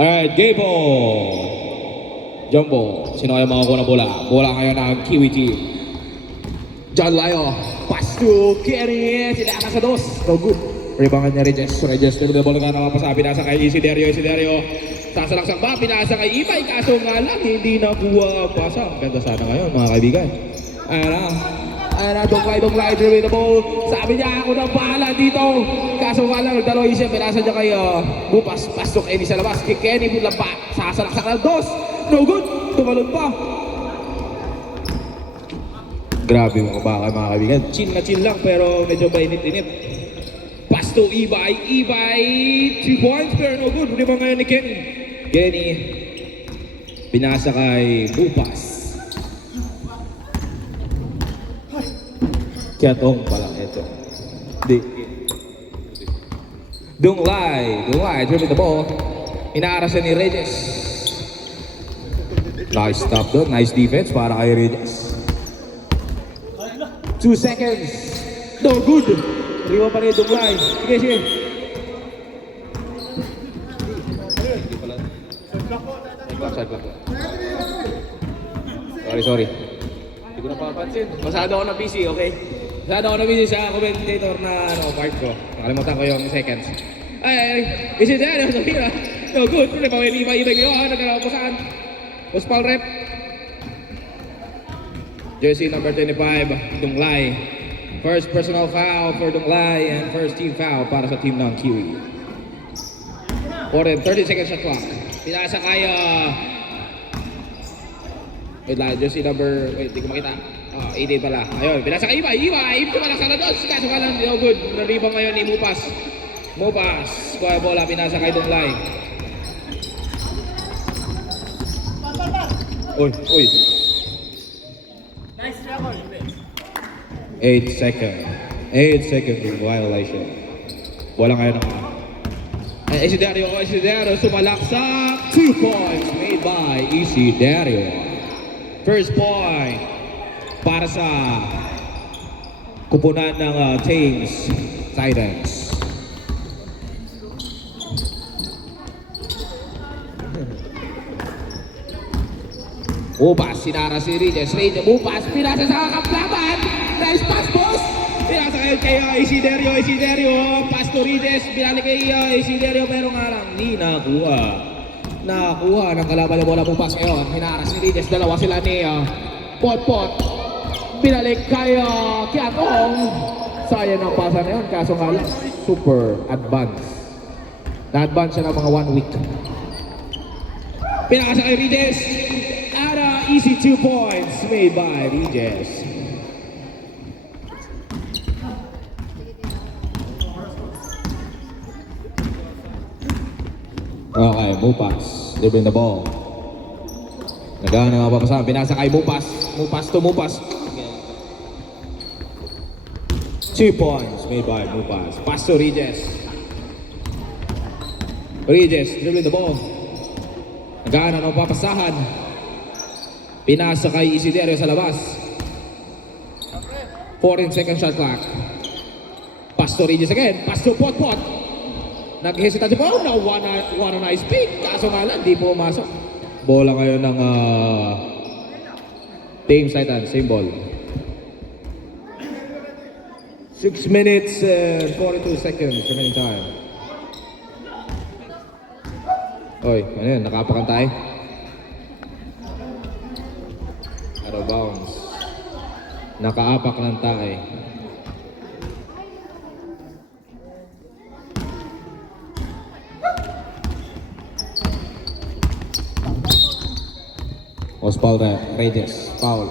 Alright, game ball. Jumbo, sino kaya makakuha ng bola? Bola ngayon ng Kiwi team. John Lyo, pass to Kenny, sila sa dos. No good. Ribangan niya Regis, tuloy na bola nga nakapasa, pinasa kay Isiderio. Sasalaksang ba, pinasa kay Ibay, kaso nga lang, hindi nakuha ang pasa. Ganda sana ngayon mga kaibigan. Ayan na, donglay, dribbling the ball. Sabi niya, ako nang bahala dito. Kaso nga lang, dalawa siya, pinasa niya kay Bupas, pass to Kenny sa labas. Kay Kenny, lampa, sasalaksak ng dos. No good, tumalon pa. Grabe mga baka mga kaibigan. Chill na chill lang pero medyo mainit-init. Pass to Ibay, 2 points pero no good. Hindi ba ngayon ni Kenny? Pinasa kay Bupas. Kiatong pala ito. Donglay, dribbling the ball. Inaarasan ni Regis. Nice stop doon, nice defense para kay Regis. 2 seconds. No good. Riwa pa rin Donglay. Sige. Side block. Sorry. Hindi ko napapansin. Masado ako na busy, okay? Masado ako na busy sa commentator na part ko. Nakalimutan ko yung seconds. Ay, is it there? No good. Hindi pa may ibay kayo. Nagkaraw po saan? Pospal rep. Jersey number 25, Donglay. First personal foul for Donglay and first team foul para sa team ng Kiwi. 30 seconds shot clock. Pinasa kay jersey number, di ko makita. 18 pala. Ayun, pinasa kay Ibay. Tumalak sa dos. Kaso ka lang, no good. Naribang ngayon ni Mupas. Kuha bola, pinasa kay Donglay. Uy. Nice travel, 8 seconds violation. Wala ngayon ng Isiderio, sumalaksak. 2 points made by Isiderio. First point para sa kupunan ng Thames Titans. Bupas, sinara si Regis. Bupas, pinasa sa kaplaban. Nice pass, boss. Pinasa kay Isiderio. Pass to Regis. Binalik kay Isiderio pero nga lang hindi nakuha ng kalaban yung bola. Bupas ngayon. Hinara si Regis. Dalawa sila ni Pot. Binalik kay Kiatong. Sayang ang pasa na yun. Kaso nga lang, super advanced. Na-advance siya ng mga 1 week. Pinasa kay Regis. Easy 2 points made by Regis. Okay, Mupas. Dribbling the ball. Nagana nga papasahan. Pinasa kay Mupas. Mupas. 2 points made by Mupas. Pass to Regis. Dribbling the ball. Nagana nga papasahan. Pinasa kay Isiderio sa labas. 14 second shot clock. Pass to Regis again. Pass to Pot. Nag-hesitate siya. One nice pick. Kaso nga lang, di po pumasok. Bola ngayon ng Thames Titans. Same ball. 6 minutes and 42 seconds remaining time. Oy, ano yun? Nakapakan tayo. Out of bounds. Nakaapak lang tayo. Osvaldo Regis, foul.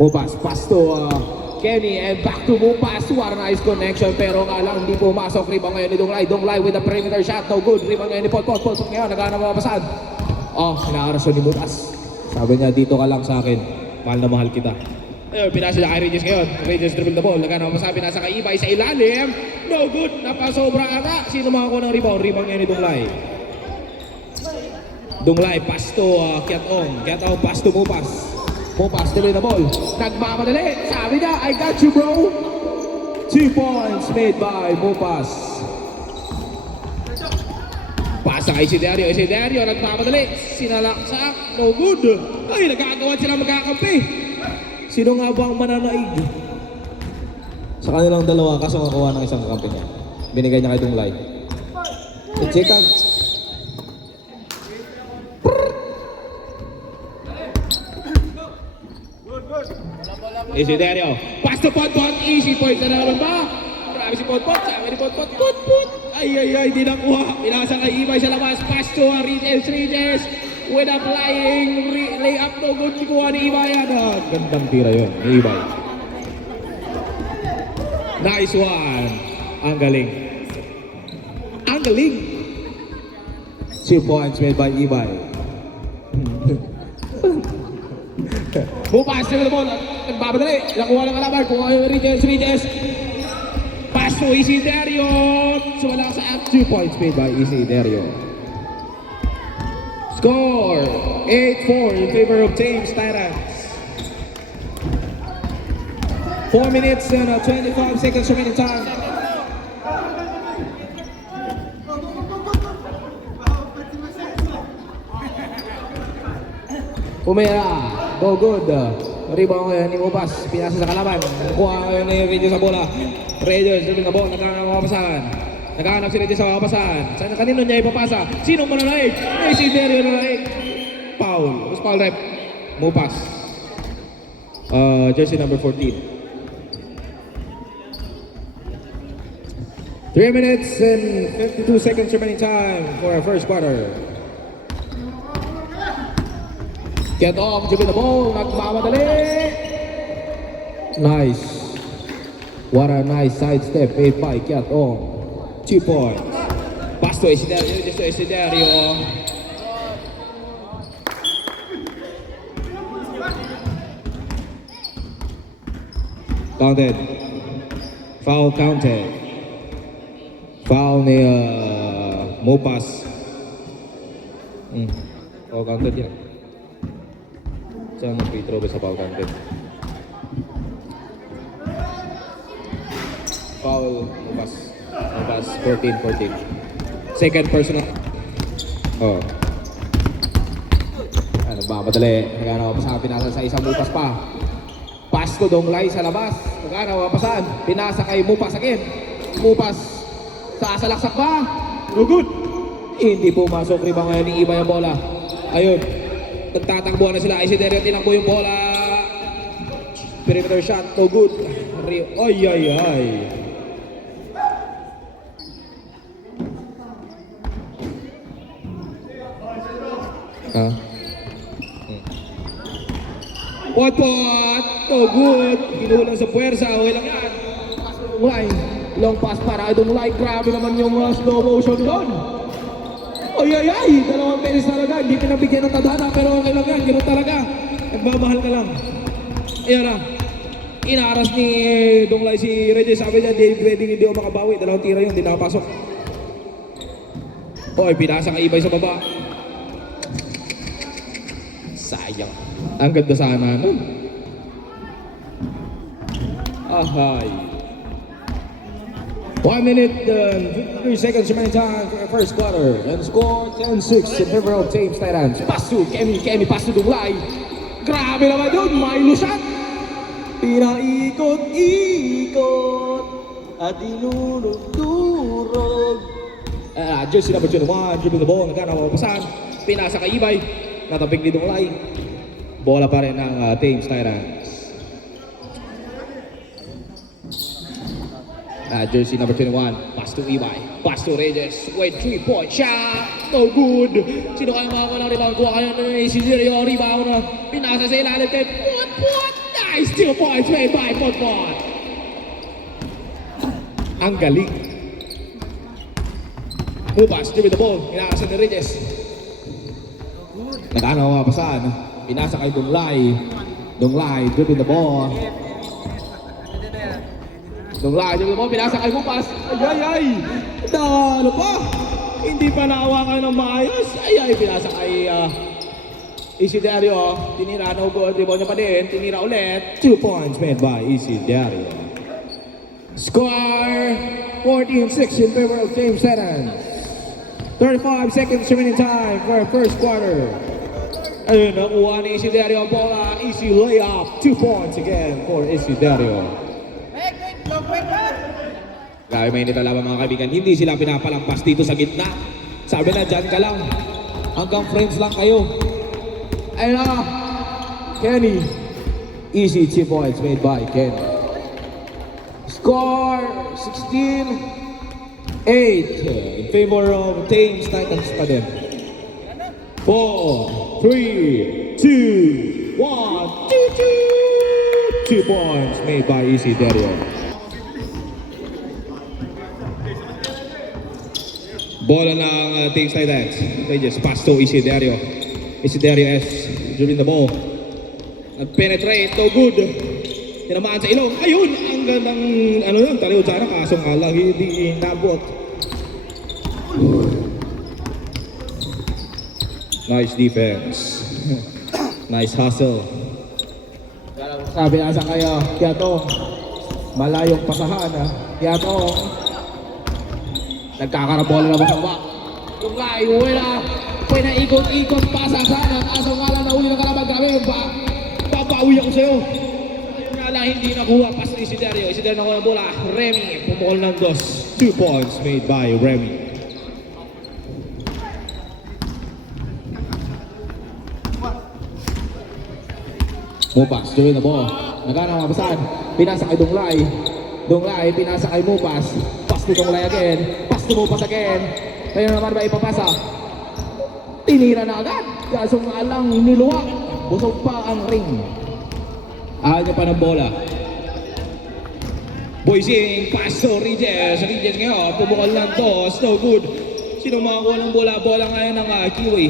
Mupas, pass to Kenny and back to Mupas. What a nice connection pero nga lang hindi pumasok. Rebound ngayon ni Donglay with the perimeter shot. No good. Rebound ngayon ni Pot. Ngayon nagana mapapasan. Inaarasyon ni Mupas. Sabi niya, dito ka lang sa akin. Mahal na mahal kita. Ayun, pinasa niya kay Regis ngayon. Regis dribble the ball. Nagana mapapasan. Pinasa kay Ibay sa ilalim. No good. Napasobra ata. Sino makakuha ng rebound? Rebound ngayon ni Donglay, pass to Kiatong, pass to Mupas. Mupas, delay the ball. Nagmamadali. Sabi niya, I got you, bro. 2 points made by Mupas. Pasa kay Isiderio, nagmamadali. Sinalaksak, no good. Ay, nagkagawa sila magkakampi. Sino nga ba ang mananaig? Sa kanilang dalawa, kaso nakuha ng isang kakampi niya. Binigay niya kay Dunglay. Chikan. Isiderio, pass to Potpot, easy points na naman ba? Grabe si Potpot, sabi ni Potpot, ay, di nakuha. Pinasa kay Ibay sa labas, pass to Regis, with a flying layup, no good, kuha ni Ibay. Gandang tira yun, ni Ibay. Nice one. Ang galing. 2 points made by Ibay. Bupas na the ball. Nagbabadali. Nakuha ng kalaban. Kuha yung Regis. Pass to Isiderio. Sumala sa 2 points made by Isiderio. Score 8-4 in favor of James Tyrants. 4 minutes and 25 seconds remaining time. Pumera, go good. Rebound ngayon ni Upas, pinasa sa kalaban. Kuha ngayon ni Regis sa bola. Regis, sabi na bola, nagkakapasan. Nagkahanap si Regis sa kapasan. Kanino niya ipapasa? Sino mananaig? Si Derio nananaig. Foul. Who's foul rep? Mupas. Jersey number 14. 3 minutes and 52 seconds remaining time for our first quarter. Get off, Jimmy the ball, nagmamadali. Nice. What a nice sidestep made by Get off. 2 points. Pass to Isiderio. Counted. Foul counted. Foul ni Mopas. Foul counted yan. Saan ang free throw ba sa foul counted? Foul Mopas. Mopas 14. Second personal. Oh. Nagmamadali. Nagana papasan. Pinasa sa isang Mopas pa. Pass to Donglay sa labas. Nagana papasan. Pinasa kay Mopas again. Mopas. Sasalaksak ba? No good. Hindi pumasok. Rebound ngayon ni Ibay ang bola. Ayun. Nagtatakbuhan na sila. Isiderio tinakbo yung bola. Perimeter shot. No good. Ay. Potpot. No good. Kinulang sa puwersa. Okay lang yan. Long pass para itong like. Grabe naman yung slow motion doon. Ay, dalawang penis talaga. Hindi pinabigyan ng tadhana pero okay lang yan. Ganoon talaga. Nagmamahal ka lang. Ayan na. Inaaras ni Donglay si Regis. Sabi niya, hindi ako makabawi. Dalawang tira yun. Hindi nakapasok. Oy, pinasa kay Ibay sa baba. Sayang. Ang ganda sana nun. Ahay. 1 minute and 53 seconds remaining time for the first quarter. And score 10-6 in favor of James Tyrants. Pass to Kemi, pass to Dunglay. Grabe naman yun, may lusat. Pinaikot-ikot at dinurog-durog. Jersey number 21, dribbling the ball, nagkakapapasan. Pinasa kay Ibay, natapig ni Dunglay. Bola pa rin ng James Tyrants. Jersey number 21, pass to Ibay, pass to Regis, wait 3-point shot, no good. Sino kaya makakuha ng rebound? Kuha kayo na Isiderio, rebound na pinasa sa ilalim kay Potpot. Nice 2 points made by Potpot. Ang galing. Mupas, dribble the ball, inakasan ni Regis. Nagana mapasan, pinasa kay Dunglay, dribble the ball. Dunglay, pinasa kay Mupas. Ay! Ano pa? Hindi pa naawakan ng maayos. Ay, pinasa kay Isiderio. Tinira, no good. Rebound niya pa din. Tinira ulit. 2 points made by Isiderio. Score 14-6 in favor of James Tyrants. 35 seconds remaining time for first quarter. Ayun, nakuha ni Isiderio ang bola. Easy layup. 2 points again for Isiderio. Grabe mainit ang laban mga kaibigan. Hindi sila pinapalampas dito sa gitna. Sabi na, dyan ka lang. Hanggang friends lang kayo. Ayun na. Kenny. Easy 2 points made by Ken. Score 16-8 in favor of Thames Titans pa din. 4, 3, 2, 1, 2 points made by Isiderio. Bola ng Thames Titans. Pages, pass to Isiderio. Isiderio S. During the ball. Nag-penetrate, no good. Tinamaan sa ilong. Ayun, ang gandang, ano yun, taliw sana, kaso nga lang, hindi nabot. Nice defense. Nice hustle. Sabi na sa kayo, kaya to, malayong pasahan ha. Kaya to, Nagkakarabola na ba sa bak? Yung guy, uwi na. Pwede na ikot-ikot pa sa sana. Kaso nga lang, nauli ng kalaban. Grabe, papawi ako sa'yo. Ayun nga lang, hindi nakuha. Pas ni Isiderio. Isiderio nakuha ng bola. Remy, pumukol ng 2. 2 points made by Remy. Mupas, during the ball. Nagana mabasan. Pinasa kay Donglay. Donglay, pinasa kay Mupas. Pass to Donglay again. Pass to Mupas again. Kaya naman ba ipapasa? Tinira na agad. Kaso nga lang, niluwak. Busog pa ang ring. Ahal niya pa ng bola. Boysing, pass to Regis. Regis ngayon, pumukol ng 2. No good. Sino makakuha ng bola? Bola ngayon ng Kiwi.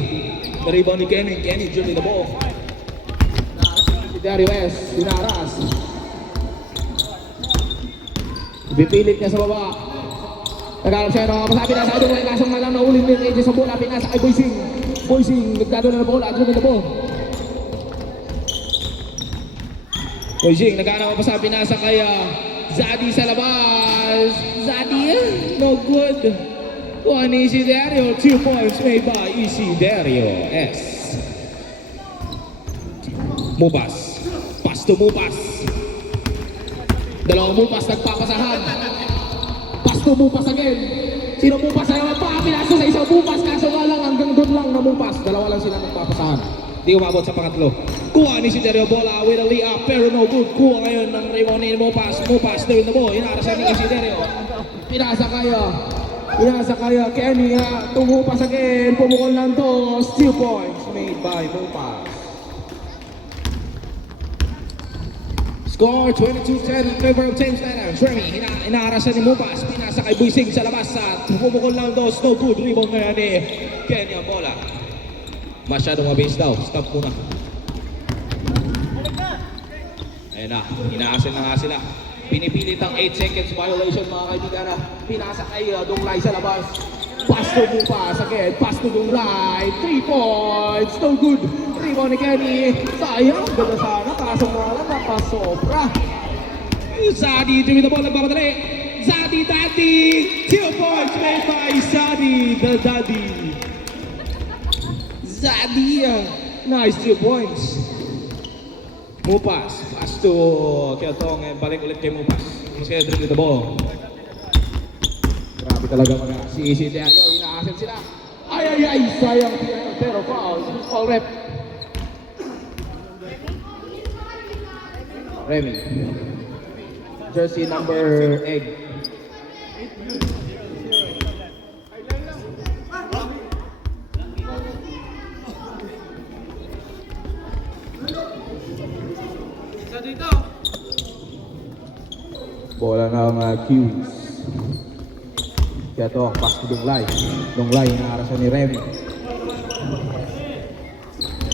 Na-rebound ni Kenny. Kenny, during the ball. Dario S. Dinaras. Ipipilit niya sa baba. Naghanap siya ng masabi na sa idong ay kasong malang na uling din sa bola. Pinasa kay Boysing. Boysing, nagdado na bola. At lumit na ball. Boysing, naghanap pa sa pinasa kay Zadi sa labas. Zadi, no good. Kuha ni Isiderio. 2 points made by Isiderio S. Mupas. Pass to Mupas. Dalawang Mupas nagpapasahan. Pass to Mupas again. Sino Mupas na naman pa? Pinasa sa isang Mupas. Kaso nga lang, hanggang doon lang na Mupas. Dalawa lang sila nagpapasahan. Di umabot sa pangatlo. Kuha ni Isiderio bola with a layup pero no good. Kuha ngayon ng rebound ni Mupas. Mupas doon na mo. Inarasan ni Isiderio. Pinasa kaya. Pinasa kaya. Kenny ha. Tumupas again. Pumukol ng 2. 2 points made by Mupas. Score 22-10 in favor of Thames Titans. Remy, inaarasan ni Mupas. Pinasa kay Boysing sa labas at pumukol ng 2. No good. Rebound ngayon ni Kenny ang bola. Masyadong mabilis daw. Stop muna. Ayan na. Inaasin na nga sila. Pinipilit ang 8 seconds violation mga kaibigan. Pinasa kay Donglay sa labas. Pass to Mupas again. Pass to Donglay. 3 points. No good. Rebound ni Kenny. Sayang. Ganda sana. Kaso nga lang. Napasobra. Zadi. During the ball. Nagpapadali. Zadi Daddy. 2 points made by Zadi the Daddy. Zadi. Nice 2 points. Mupas. Pass to Kiatong. Balik ulit kay Mupas. Kasi during the ball. Grabe talaga mga si Isiderio. Inaasin sila. Ay. Sayang. Pero foul. Foul rep. Remy. Jersey number 8. Bola ng Kiwis. Kaya to, pass to Donglay. Donglay, inaarasan ni Remy.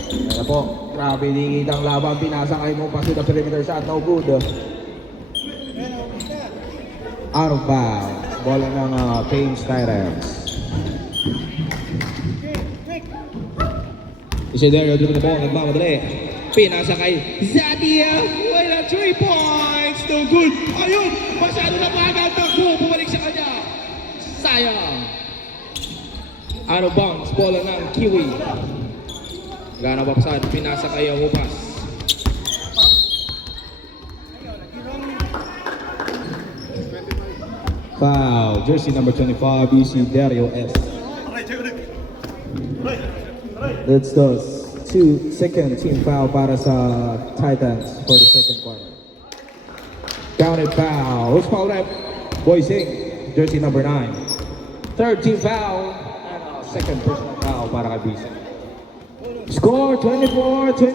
Kaya po, grabe dingit ang laban. Pinasa kay mo, pass to the perimeter shot. No good. Out of bounds. Bola ng Thames Titans. Isiderio dribble the ball, nagmamadali. Pinasa kay Zadia. Wala 3 points. No good. Ayun, masyado na bagal. Takbo, bumalik sa kanya. Sayang. Out of bounds, bola ng Kiwi. Gana papasan, pinasa kay Mupas. Foul. Jersey number 25, BC Dario S. That's the second team foul para sa Titans for the second quarter. Counted foul. Who's foul rep? Boising, jersey number 9. Third team foul and a second personal foul para kay BC. Score 24-22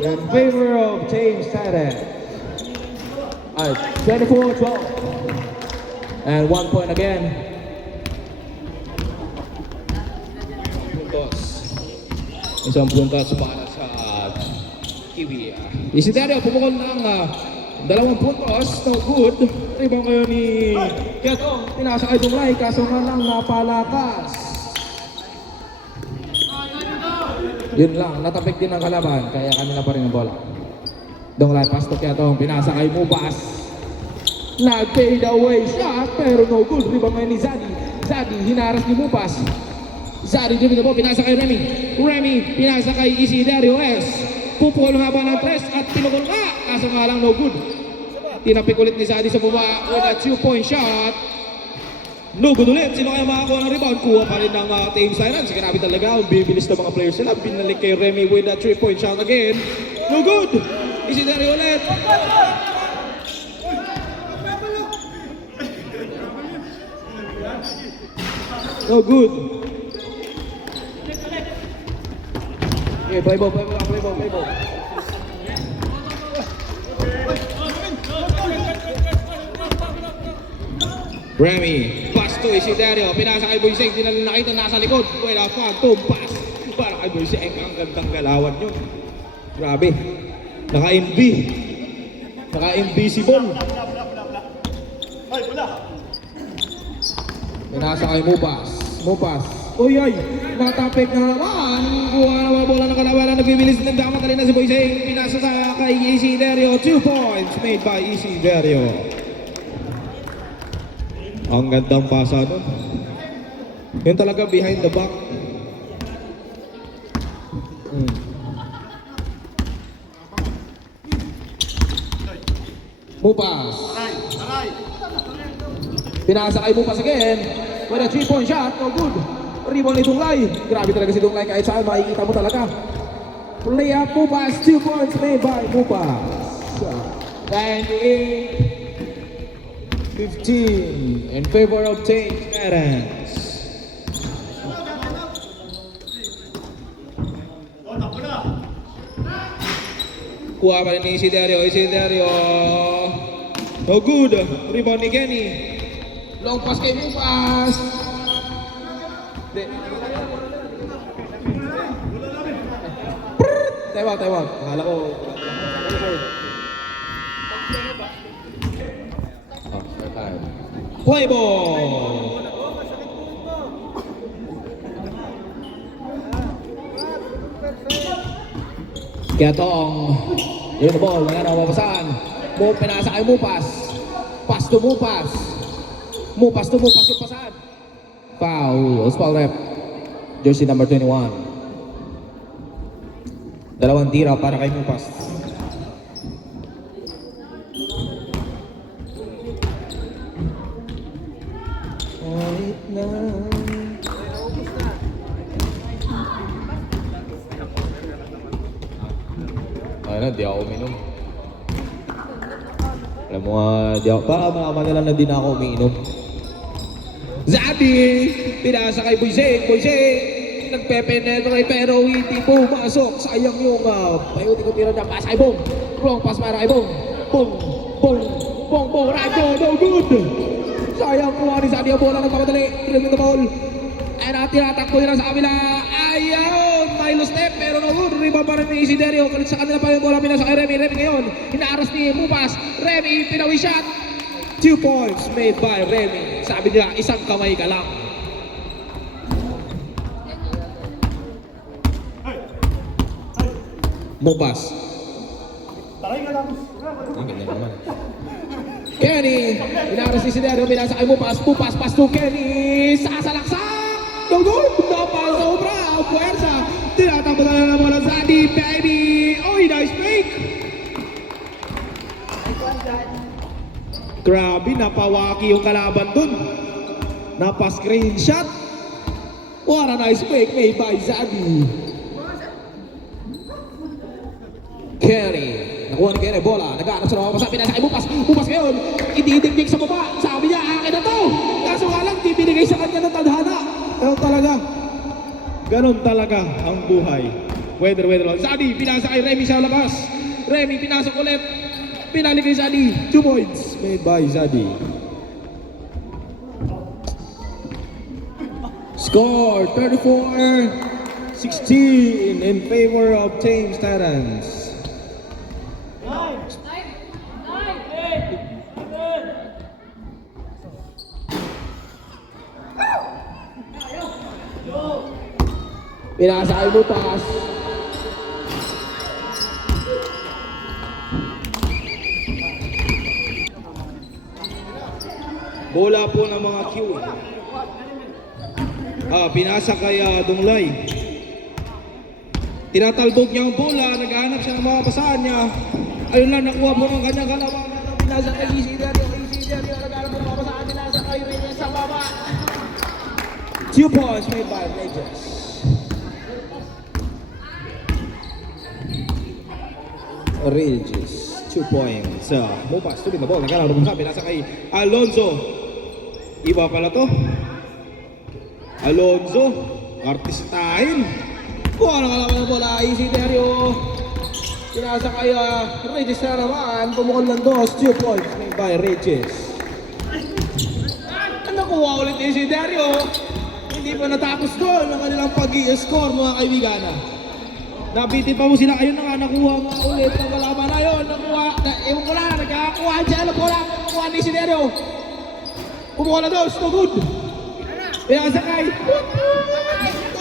in favor of James Titans. 24-12. And 1 point again. Isang puntos para sa Kiwi. Isidario pumukol ng 2 puntos. No good. Rebound kayo ni Kiatong, tinasa kay Dunglay, kaso nga lang napalakas. Yun lang, natapik din ang kalaban, kaya kanila pa rin ang bola. Dunglay, pass to Kiatong, pinasa kay Mubas. Nag-fade away shot, pero no good. Rebound ngayon ni Zadi. Zadi, hinaras ni Mubas. Zadi, din na po, pinasa kay Remy. Remy, pinasa kay Isidario S. Pupukol ng haba ng 3 at pinukol nga. Kaso nga lang no good. Tinapik ulit ni Zadi sa baba with a 2-point shot. No good ulit. Sino kaya makakuha ng rebound? Kuha pa rin ng Team Sirens. Grabe talaga. Ang bibilis ng mga players sila. Binalik kay Remy with a 3-point shot again. No good. Isidario ulit. No good. Okay, play ball. Remy, pass to Isidario. Pinasa kay Boiseng. Di na nakita nasa likod. Wala phantom pass. Para kay Boiseng. Ang gandang galawan yun. Grabe. Naka-MV. Naka-invisible. Pinasa kay Mupas. Uy, natapik na naman. Kuha na mga bola ng kalaban na nagbibilis ng dama. Kanina si Boiseng. Pinasa sa kay Isidario. 2 points made by Isidario. Ang gandang pasa nun. Yun talaga behind the back. Mupas. Pinasa kay Mupas again. With a 3-point shot, no good. Rebound ni Dunglay. Grabe talaga si Dunglay, kahit saan makikita mo talaga. Play up Mupas, 2 points made by Mupas. 98-15 in favor of Team Sirens. Kuha pa rin ni Isidario. No good. Rebound ni Kenny. Long pass kay Mupas. Tewag. Akala ko. Play ball. Kiatong. Yun ang ball. Ngayon ang mapasan. Pinasa kay Mupas. Pass to Mupas. Mupas yung pasan. Foul. Foul rep. Jersey number 21. 2 tira para kay Mupas. Di ako uminom. Alam mo di ako, baka malaman nila na di na ako umiinom. Zadi! Pinasa kay Boiseng. Nagpepenetrate pero hindi pumasok. Sayang yung payuti ko tira niya. Pass kay Bong. Wrong pass para kay Bong. Bong. Radyo. No good! Sayang kuha ni Zadi ang bola. Nagpapadali. Dribbling the ball. And tinatakbo nila sa kabila. Ayaw! Milo step pero no good. Rebound pa rin ni Isidario. Kalit sa kanila pa yung bola. Pinasa kay Remy. Remy ngayon. Inaaras ni Mupas. Remy. Pinawi shot. 2 points made by Remy. Sabi niya, isang kamay ka lang. Mupas. Ang ganda naman. Kenny. Inaaras ni Isidario. Pinasa kay Mupas. Pass to Kenny. Sasalaksak. No good. No puwersa. Tinatakbo na lang muna sa Adi, baby. Oy, nice fake. Grabe, napawaki yung kalaban dun. Napa-screenshot. What a nice fake made by Zadi. Kenny. Nakuha ni Kenny, bola. Naghanap sa mga pasabi na sa Bupas. Bupas ngayon. Ididikdik sa baba. Sabi niya, akin na to. Kaso nga lang, di binigay sa kanya ng tadhana. Ganon talaga ang buhay. Weather on. Zadi, pinasa kay Remy sa labas. Remy, pinasok ulit. Pinali kay Zadi. 2 points made by Zadi. Score 34-16 in favor of Thames Titans. Pinasa kay Butas. Bola po ng mga Q. Pinasa kay Dunglay. Tinatalbog niya ang bola, naghahanap siya ng mga pasahan niya. Ayun lang, nakuha po ng kanyang kalaban. Pinasa kay Isidro, naghahanap po ng mga pasahan, pinasa kay Reyes sa baba. 2 points made by Reyes. Reyes, 2 points. Bupas, tuloy na ball, naghahanap po ng pinasa kay Alonzo. Iba pala to. Alonzo, artistahin. Kuha na kalaban ng bola, Isidro. Pinasa kay Regis na naman, pumukol ng 2 points made by Regis. Nakuha ulit Isidro. Hindi pa natapos doon ang kanilang pag-i-score mga kaibigan. Nabiti pa mo sila, ayun na nga, nakuha nga ulit ang kalaban na yun. Nakuha, ewan ko lang, nagkakakuha siya, nakuha ni Isidro. Pumukol na 2, no good. Pinasa kay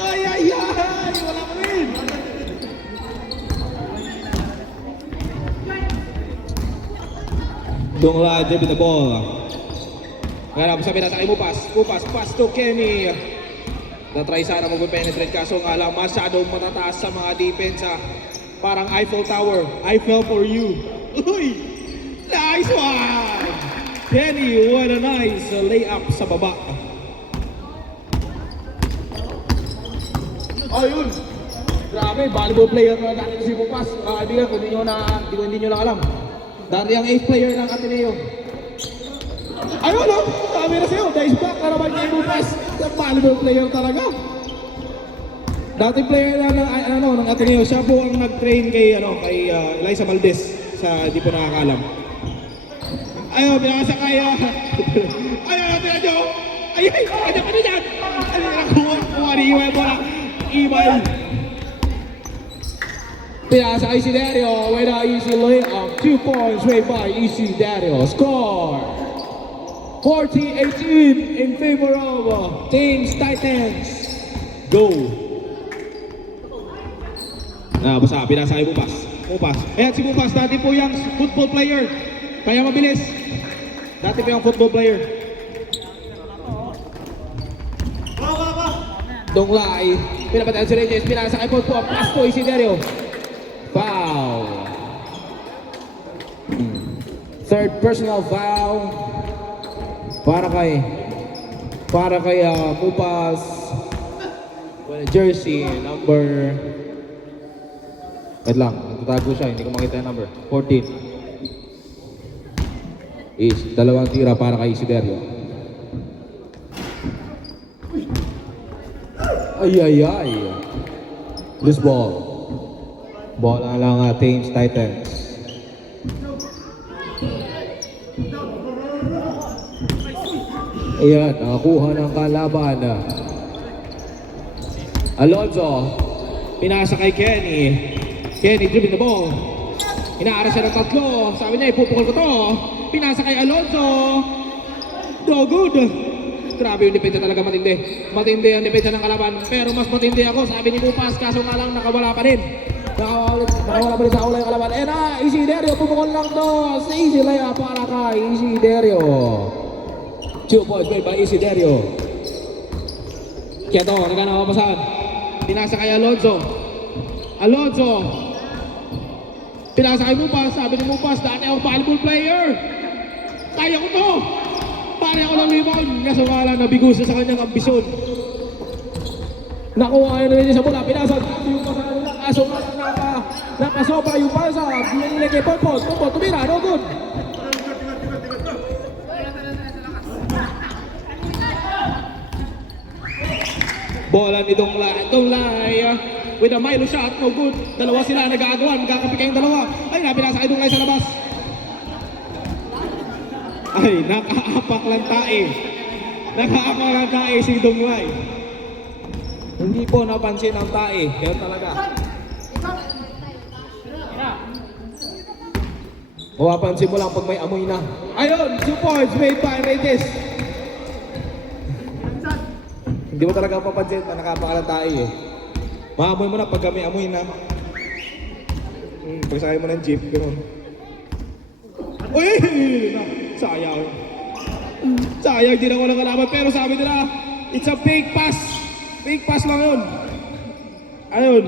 ay, wala pa rin. Dongla, with the ball. Kaya sabi na sa kay Bupas, pass to Kenny. Na-try sana mag-penetrate kaso nga lang masyadong matataas sa mga defense. Parang Eiffel Tower, I fell for you. Uy! Nice one! Kenny, what a nice layup sa baba. Ayun! Grabe, volleyball player na dati si Bupas. Kaibigan, kung hindi nyo lang alam. Dati ang 8th player ng Ateneo. Ayun o! Sabi na sa'yo, dice back na naman kay Bupas. Volleyball player talaga. Dati player na ng Ateneo. Siya po ang nag-train kay Eliza Valdez sa di po nakakalam. Ayun, binasa kay... Ayun, tira nyo! Ayun, kanya pa niyan! Ano na kuha ni Iway mo na. Ibay. Pinasa kay Isidro with an easy layup. 2 points made by Isidro. Score 40-18 in favor of Thames Titans. Go. Basta pinasa kay Bupas. Ayan si Bupas, dati po yung football player. Kaya mabilis. Dati po yung football player. Donglay, pinapatayan si Reyes, pinasa kay Paul po, pass to Isidro. Foul. Third personal foul. Para kay Bupas. Well, jersey number... Wait lang, nagtatago siya, hindi ko makita yung number. 14. Is, 2 tira para kay Isidro. Ay. Loose ball. Bola lang Thames Titans. Ayan, nakakuha ng kalaban. Alonzo. Pinasa kay Kenny. Kenny dribbling the ball. Inaaras siya ng 3. Sabi niya, ipupukol ko to. Pinasa kay Alonzo. No good. Grabe yung depensa talaga, matindi. Matindi ang depensa ng kalaban. Pero mas matindi ako, sabi ni Bupas. Kaso nga lang, nakawala pa rin. Nakawala pa rin sa ulay yung kalaban. Isidro, pupukol lang to. Easy layup para kay Isidro. 2 points made by Isidro. Kaya to, nagkanapapasan. pinasa kay Alonzo. Alonzo. Pinasa kay Mupas. Sabi ni Mupas, dati ako volleyball player. Kaya ko to. Pare ako ng rebound. Kaso nga lang, nabigo siya sa kanyang ambisyon. Nakuha kayo na sa bola. Pinasa. Yung pasa nila. Kaso nga lang, nakasobra yung pasa. Binili kay Pompot. Pompot, tumira. No good. Bola ni Donglay. Donglay with a Milo shot. No good. Dalawa sila nag-aagawan. Magkakapi kayong dalawa. Ay, napinasa kay Donglay sa labas. Ay, nakaapak lang tae. Nakaapak lang tae si Donglay. Hindi po napansin ang tae. Kaya talaga. Mapapansin mo lang pag may amoy na. Ayun, 2 points made by Reyes. Hindi mo talaga mapapansin na nakapakalang tayo eh. Maamoy mo na pag may amoy na. Pagsakay mo ng jeep, gano'n. Uy! Sayang. Sayang, di na ko nakalaban. Pero sabi nila, it's a fake pass. Fake pass lang yun. Ayun.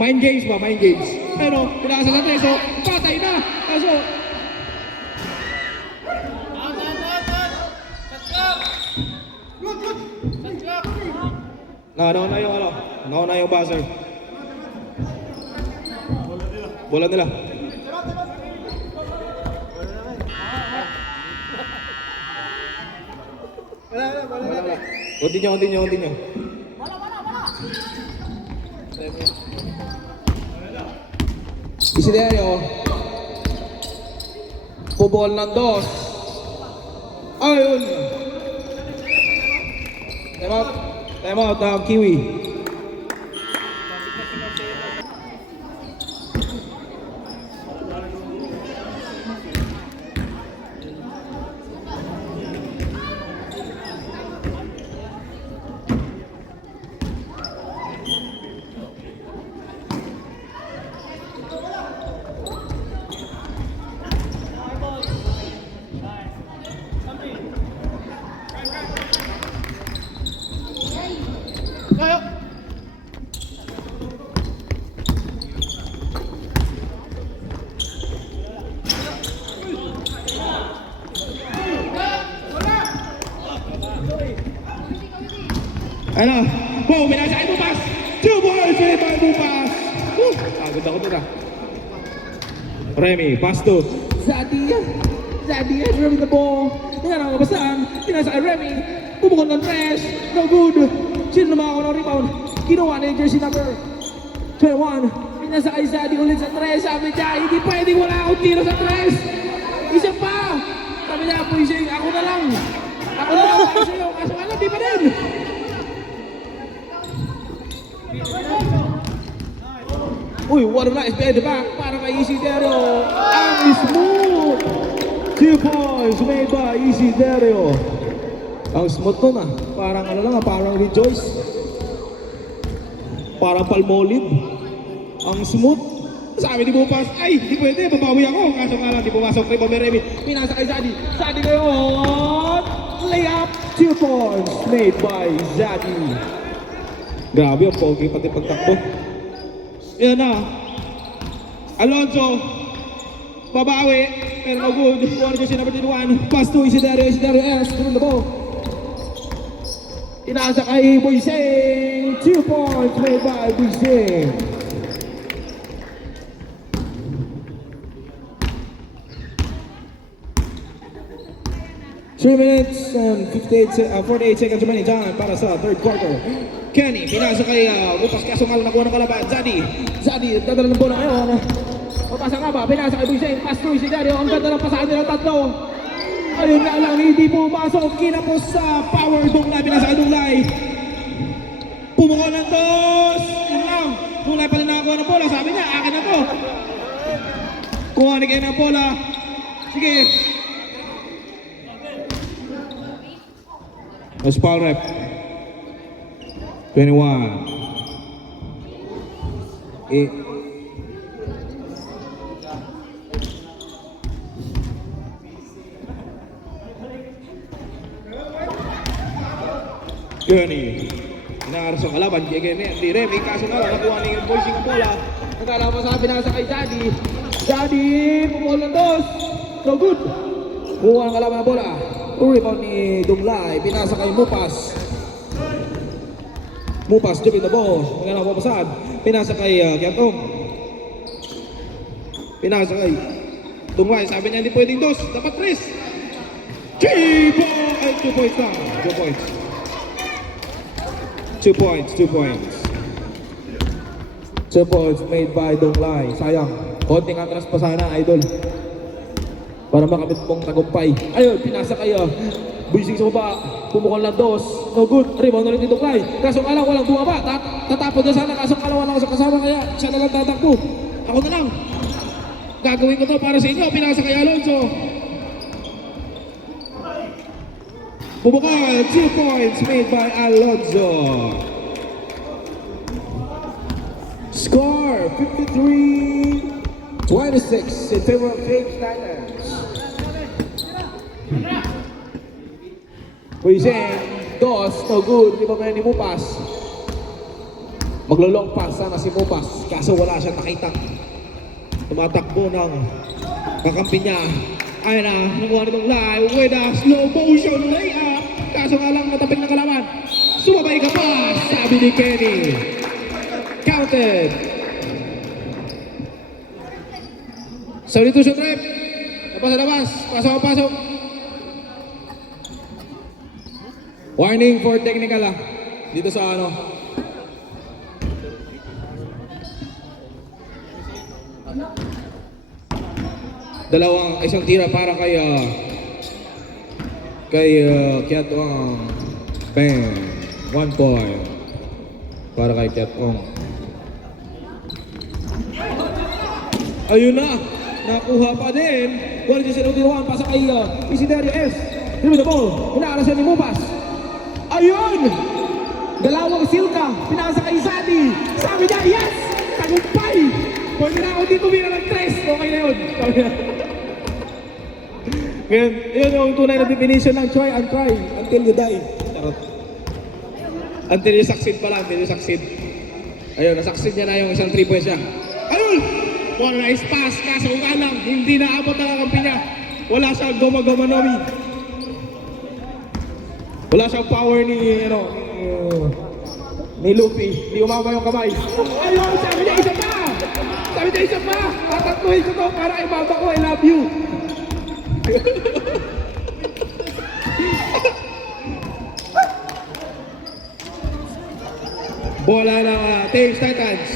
Mind games ba? Mind games. Pero, pinasa sa treso, patay na. Kaso, nauna yung ano, nauna yung buzzer. Bola nila. Wala. Continue. Isiderio. Pubol ng 2. Ayun. Time out, Kiwi. Ano? Wow, binasa kay Mupas! 2 points made by Mupas! Pagod ako doon ah. Remy, pass to Zadia, dribble the ball. Yan ang kabasan. Pinasa kay Remy. Pumukon ng press. No good. Sino naman ako ng rebound? Kinuha na yung jersey number 21. Pinasa kay Zadi ulit sa tres. Sabi niya, hindi pwedeng wala akong tiro sa tres. Isa pa. Sabi niya, puising, ako na lang. Ako na lang para sa'yo. Kaso nga lang, di pa din. Uy, what a nice bend back para kay Isiderio. Ang smooth. 2 points made by Isiderio. Ang smooth nun ah. Parang ano lang ah, parang Rejoice. Parang Palmolive. Ang smooth. Sabi ni Bupas, ay, di pwede, babawi ako. Kaso nga lang, di pumasok kay Remy. Pinasa kay Zadi. Zadi ngayon. Layup. 2 points made by Zadi. Grabe ang pogi pati pagtakbo. Yan na. Alonzo. Babawi. Pero no good. One jersey number 21. Pass to Isiderio S. Through the ball. Inaasa kay Buising. 2 points made by Buising. Three minutes and 48 seconds remaining time para sa third quarter. Kenny, pinasa kay Mupas kaso nga nakuha ng kalaban. Zadi, dadala ng bola ngayon. Papasa nga ba? Pinasa kay Buising. Pass to Isiderio. Ang ganda ng pasahan nilang tatlo. Ayun nga lang, hindi pumasok. Kinapos sa power. Donglay, pinasa kay Donglay. Pumukol ng 2. Yun lang. Donglay pa rin nakakuha ng bola. Sabi niya, akin na to. Kuha ni kayo ng bola. Sige. Mas foul rep. 21. Gurney. Inaaras ang kalaban, di Remy, kaso nga lang, nakuha ni Boysing ang bola. Nagkala pa sa pinasa kay Daddy. Daddy, pumol ng dos. No good. Kuha ang kalaban ng bola. Rebound ni Dunglay, pinasa kay Mupas. Mupas, dupin the ball. Nagkala pa pasad. Pinasa kay Kiantong. Pinasa kay Dunglay, sabi niya hindi pwedeng dos, dapat 3. 2 points na. 2 points. 2 points, 2 points. 2 points made by Donglai. Sayang. Konting atras pa sana, idol. Para makamit mong tagumpay. Ayun, pinasa kayo. Buising sa baba. Pumukol ng dos. No good. Rebound ulit ni Donglai. Kaso alam, walang bumaba. Tatapon na sana. Kaso alam, walang kasama. Kaya siya na lang tatakbo. Ako na lang. Gagawin ko to para sa inyo. Pinasa kay Alonso. Pumukol, 2 points made by Alonso. Score 53-26 in favor of James Titans. Buising, dos, no good. Di ba may ni Mupas? Maglolong pass sana si Mupas. Kaso wala siyang nakita. Tumatakbo ng kakampi niya. Ayun na, nakuha nitong live with a slow motion layup. Kaso nga lang natapik ng kalaban. Sumabay ka pa, sabi ni Kenny. Counted. Substitution trip. Labas. Pasok. Warning for technical dito sa ano. Isang tira para kay Kiatong. Bang. 1 point para kay Kiatong. Ayun na, nakuha pa din. Wala dyan siya tiruan, pasa kay Isiderio S. Dito the ball, inaaras siya ni Mupas. Ayun! Dalawang silka, pinasa kay Zadi. Sabi niya, yes! Tagumpay! Pwede na ako dito mira ng 3. Okay na yun. Ngayon, yun yung tunay na definition ng try and try until you die. Charot. Until you succeed pala, until you succeed. Ayun, nasucceed niya na yung isang 3 points niya. Ayun! One nice pass, kaso nga lang, hindi naabot ang kakampi niya. Wala siyang goma-goma-nomi. Wala siyang power ni Luffy. Hindi umama yung kamay. Ayun, sabi niya isa pa! Tatatluhin ko to para kay mama ko, I love you. Bola ng Thames Titans.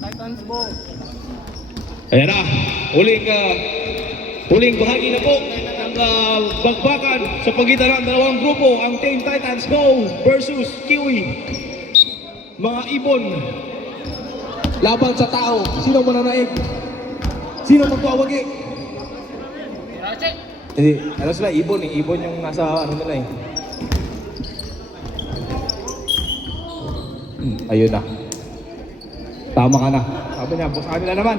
Titans ball. Ayan na, huling bahagi na po ng bagbakan sa pagitan ng dalawang grupo, ang Team Titans Go versus Kiwi. Mga ibon. Laban sa tao. Sino mananaig? Sino magwawagi? Hindi, alam sila, ibon eh. Ibon yung nasa ano nila eh. Ayun na. Tama ka na. Sabi niya, busa nila naman.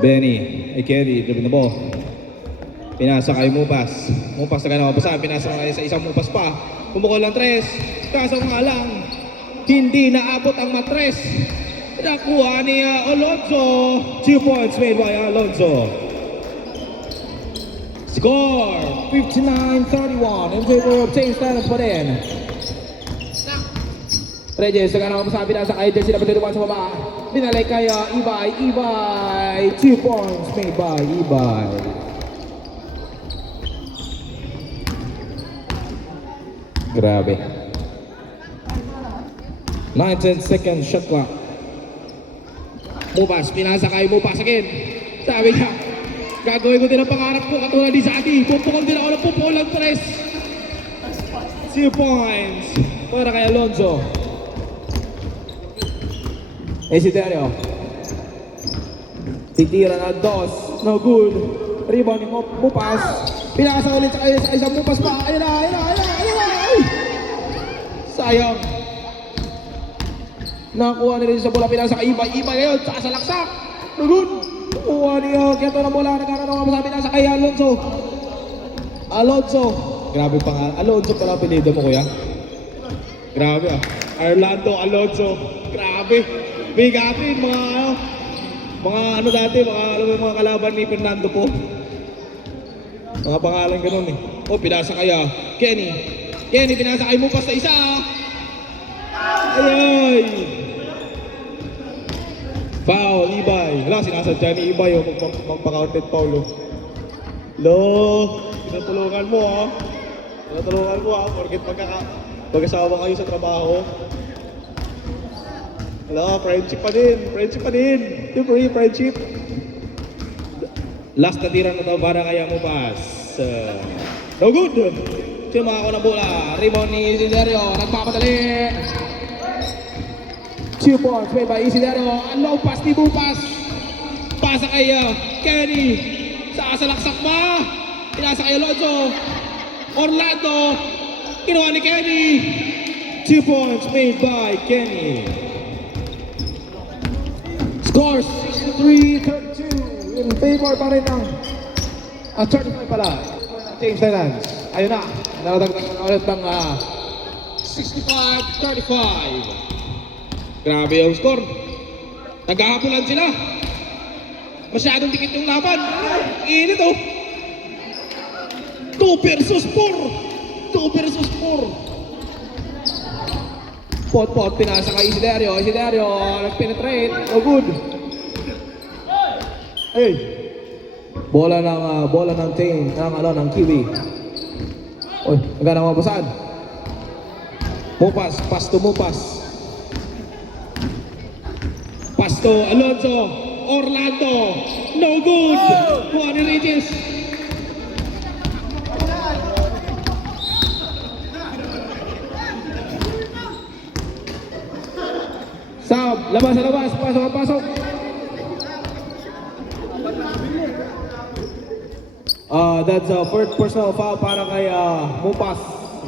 Benny, Kenny, dribbling the ball. Pinasa kay Mupas. Mupas na gano'n mabasa. Pinasa kay sa isang Mupas pa. Pumukol ng 3. Kaso nga lang, hindi naabot ang matres. Nakuha ni Alonso. 2 points made by Alonso. Score 59-31 in favor of James Titans pa rin. Reyes, na gano'n mabasa. Pinasa kay Jesse na patutupan sa baba. Binalik kay Ibay. 2 points made by Ibay. Grabe. 19 seconds shot clock. Mupas, pinasa kay Mupas again. Sabi niya, gagawin ko din ang pangarap ko katulad ni Zati. Pupukol din ako ng pupukol ng 3. 2 points para kay Alonso. Isiderio. Titira na 2. No good. Rebound ni Mupas. Pinasa ulit sa isang Mupas pa. Ayun na. Sayang. Nakuha ni Regis sa bola, pinasa kay Ibay. Ibay ngayon, sasalaksak. Good. Kuha niya, Keto ng bola, nagkaroon ng masabi na sa kay Alonso. Alonso. Grabe pa nga. Alonso pala pinili mo, kuya. Grabe ah. Orlando Alonso. Grabe. Bigatin mga ano dati, alam mo yung mga kalaban ni Fernando po. Mga pangalan ganun eh. Oh, pinasa kaya. Kenny. Kenny, pinasa kay Mupas sa isa. Ay! Foul, Ibay. Wala, sinasadya ni Ibay oh, magpa-counted foul oh. Lo, tinutulungan mo ha. Tinutulungan mo ha, porket pagkasama kayo sa trabaho. Wala, friendship pa din. Friendship pa din. Siyempre, friendship. Last na tira na to para kaya mo pass. No good. Sino ako na bola. Rebound ni Isiderio. Nagpapadali. 2 points made by Isiderio. Ang low pass ni Bupas. Pasa kay Kenny. Sasalaksak ba? Pinasa kay Alonso. Orlando. Kinuha ni Kenny. 2 points made by Kenny. Scores 63-32 in favor pa rin ng 35 pala. James Lenans. Ayun na. Naradagdag na ulit ng 65-35. Grabe yung score. Naghahapulan sila. Masyadong dikit yung laban. Init oh. 2 versus 4. 2 versus 4. Pot-pot, pinasa kay Isiderio. Isiderio, nag-penetrate. Oh, good. Hey. Bola ng team, ng Kiwi. Oy, nagana mabasan. Mupas, pass to Mupas. Pass to Alonso. Orlando. No good. Kuha ni Regis. Sab, labas sa labas, pasok. That's a first personal foul para kay Mupas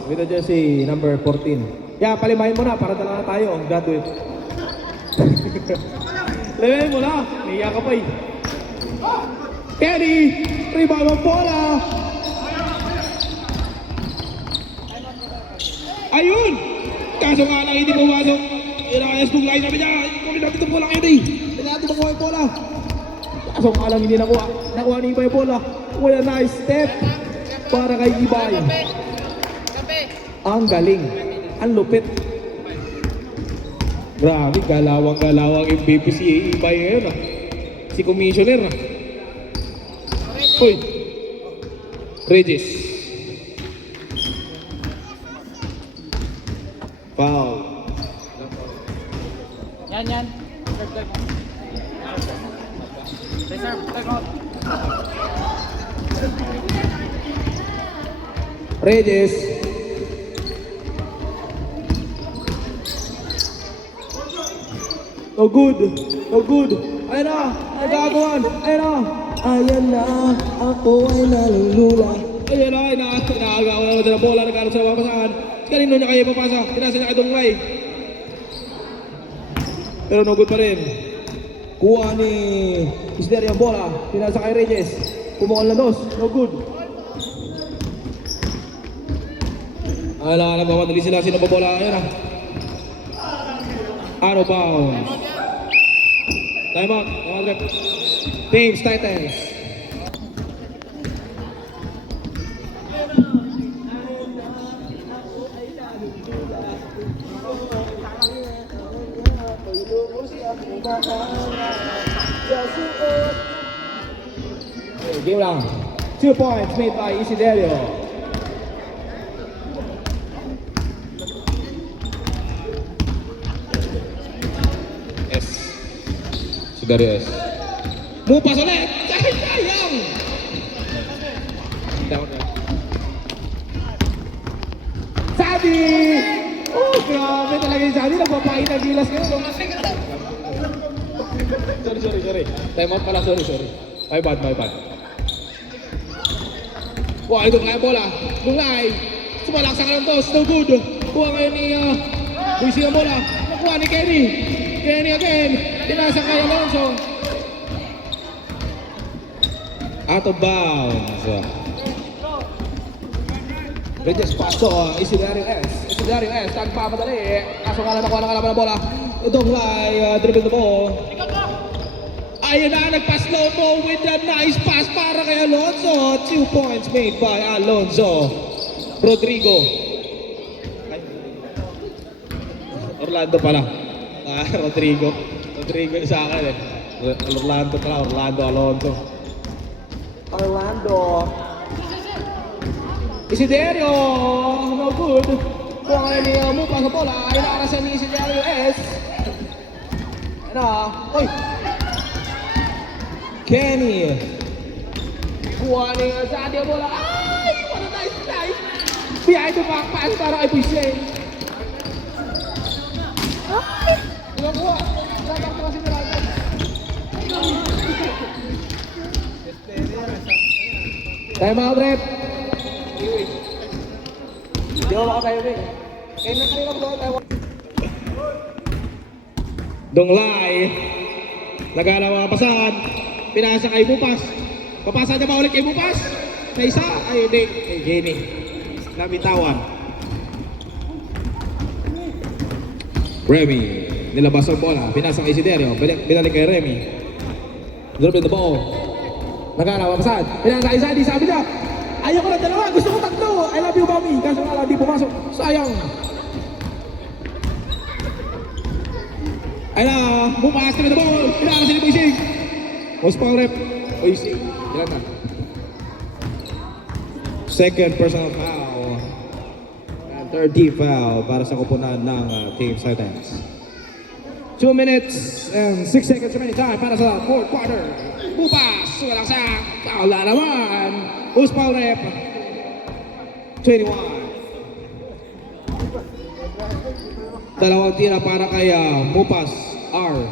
with the jersey number 14. Yeah, palimahin mo na para dala na tayo, graduate. Palimahin mo na, niya ka pa eh. Kenny, rebound ang bola. Ayun! Kaso nga lang hindi pumasok. Inayas kong line namin niya. Kami natin itong bola kayo eh. Hindi natin makuha yung bola. Kaso nga lang hindi nakuha. Nakuha ni Ibay yung bola. What a nice step para kay Ibay. Ang galing. Ang lupit. Grabe, galawang MVP si Ibay ngayon ah. Si Commissioner ah. Uy. Regis. Foul. Yan. Reserve, take out. Regis. No good. Ayun na, nagagawan. Ayan na, ako ay nalulula. Ayun na, nagagawan na ng bola, nagkaroon sa mapasahan. Kanino niya kayo papasa? Pinasa niya kay Donglay. Pero no good pa rin. Kuha ni Isiderio ang bola. Pinasa kay Regis. Pumukol na dos. No good. Nagmamadali sila. Sino ba bola? Ayan na. Out of bounds. Time out. Teams Titans. Game lang. 2 points made by Isiderio. S. Isiderio S. Mupas ulit! Sayang! Down. Sabi! Oh, grabe talaga yung Sabi. Nagpapakit ang gilas ngayon. Sorry. Time out pala, sorry. My bad. Wah, itu kaya bola. Mulai. Sumalaksak ng toss. No good. Kuha ngayon ni Buisi ang bola. nakuha ni Kenny. Kenny again. Pinasa kay Alonso. Out of bounds. Regis pass to Isidario S. Isidario S. Nagpamadali. Kaso nga lang nakuha ng kalaban ng bola. Donglai dribble the ball. Ayun na, nagpa-slow mo with a nice pass para kay Alonso. 2 points made by Alonso. Rodrigo. Orlando pala. Rodrigo. Rodrigo yung sa akin eh. Orlando pala. Orlando Alonso. Orlando. Isidario. No good. Kuha nga ni Mupa sa bola. Ayun na, arasan ni Isidario S. Ayun na. Oy! Kenny. Kuha ni Sadio bola. Ay! What a nice dive! Behind the back pass para kay Bisheng. Ay! Nakuha. Dapat ko kasi nilagay. Time out, rep. Di ba makatayo, Vic? Kaya na kanina mo tayo. Donglai. Nagana mga pasan. Pinasa kay Bupas. Papasa niya ba ulit kay Bupas? Na isa? Ay, hindi. Kay Jenny. Nabitawan. Remy. Nilabas ang bola. Pinasa kay Isiderio. Binalik kay Remy. Dribble the ball. Nagana mga pasan. Pinasa kay Sandy. Sabi niya, ayoko na dalawa. Gusto ko tatlo. I love you, Mami. Kaso nga lang, di pumasok. Sayang. Ay na. Bupas na the ball. Pinasa si Boising. Most power rep. Boising. Ilan na? Second personal foul. And third team foul para sa kupunan ng Team Titans. 2 minutes and 6 seconds remaining time para sa fourth quarter. Bupas! Walang sa foul na naman. Who's foul rep? 21. Dalawang tira para kay Mupas R.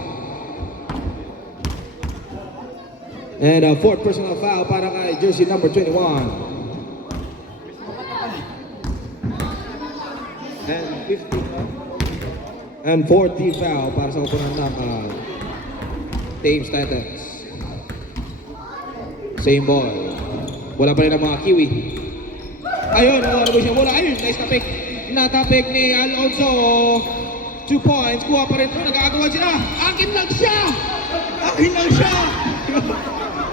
And fourth personal foul para kay jersey number 21. And 50. And fourth team foul para sa kupunan ng Team Titans. Same ball. Wala pa rin ang mga Kiwi. Ayun, nawala mo siya bola. Ayun, nice tapik. Natapik ni Alonso. 2 points. Kuha pa rin po. Nagkakagawa sila. Akin lang siya! Akin lang siya!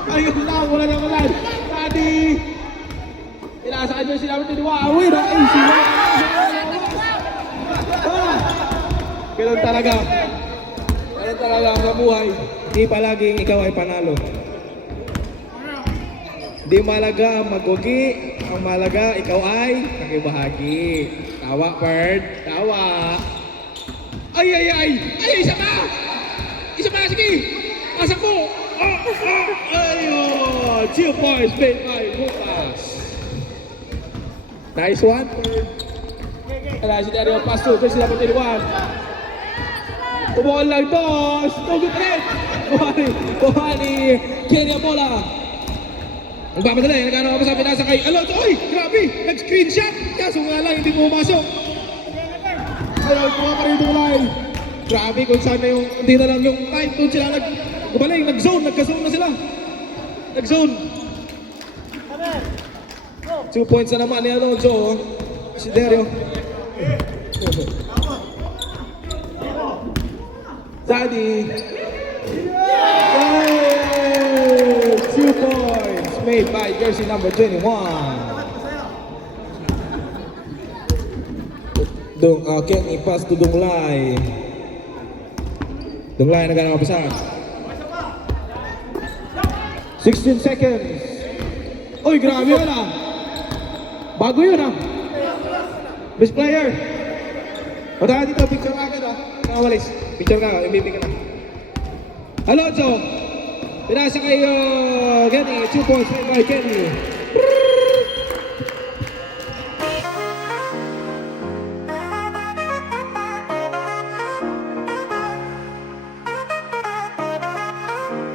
Ayun lang, wala na malan. Tadi! Pinasa ka dyan sila namin tiniwa. Awin na! Ay, sila! Ganun talaga. Ganun talaga ang buhay. Di palaging ikaw ay panalo. Di malaga ang magwagi. Ang malaga, ikaw ay nakibahagi. Tawa, Bird. Tawa. Ay, ay, ay! Ay, isa pa! Isa pa, sige! Pasok mo! Ayun! 2 points made by Lucas. Nice one, Bird. Kala si Dario pass to, there's number 21. Tumukol lang to! Tugot rin! Kuha ni Kenny ang bola. Magpapadali, nagkano ka pa sa pinasa kay Alonso. Oy! Grabe! Nag-screenshot! Kaso nga lang, hindi pumasok. Ayun, kuha pa rin itong line. Grabe kung saan na yung, hindi na lang yung time. Doon sila gumaling, nag-zone, nagka-zone na sila. Nag-zone. 2 points na naman ni Alonso. Si Dario. Zaddy. 2 points made by jersey number 21. Kenny pass to Donglai. Donglai nagana mapasan. 16 seconds. Uy, grabe yun ah. Bago yun ah. Best player. Punta ka dito, picture ka agad ah. Nakawalis. Picture ka, MVP ka na. Alonso. Pinasa kay Kenny. 2 points made by Kenny.